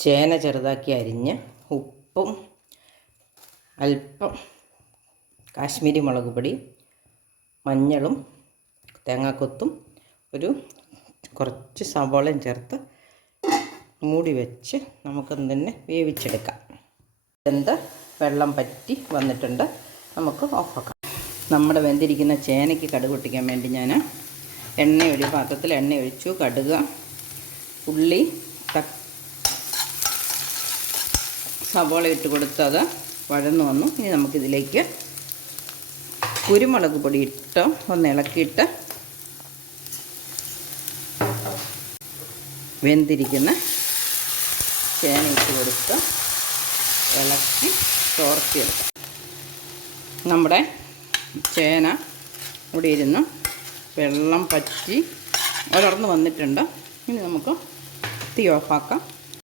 ചേന ചെറുതാക്കി അരിഞ്ഞ് ഉപ്പും അല്പം കാശ്മീരി മുളക് പൊടി മഞ്ഞളും തേങ്ങാക്കൊത്തും ഒരു കുറച്ച് സവോളയും ചേർത്ത് മൂടി വെച്ച് നമുക്കൊന്ന് തന്നെ വേവിച്ചെടുക്കാം. എന്ത് വെള്ളം പറ്റി വന്നിട്ടുണ്ട്. നമുക്ക് ഓഫാക്കാം. നമ്മുടെ വെന്തിരിക്കുന്ന ചേനയ്ക്ക് കടുക് പൊട്ടിക്കാൻ വേണ്ടി ഞാൻ എണ്ണ പാത്രത്തിൽ എണ്ണ ഒഴിച്ചു കടുക് ഉള്ളി തക്ക സവോള ഇട്ട് കൊടുത്തത് വഴന്നു വന്നു. ഇനി നമുക്കിതിലേക്ക് കുരുമുളക് പൊടി ഇട്ട് ഒന്ന് ഇളക്കിയിട്ട് വെന്തിരിക്കുന്ന ചേന ഇട്ട് കൊടുത്ത് ഇളക്കി തോർത്തിയെടുക്കാം. നമ്മുടെ ചേന ഇവിടെ ഇരുന്ന്. വെള്ളം പറ്റി ഒരർന്ന് വന്നിട്ടുണ്ട്. ഇനി നമുക്ക് തീ ഓഫാക്കാം.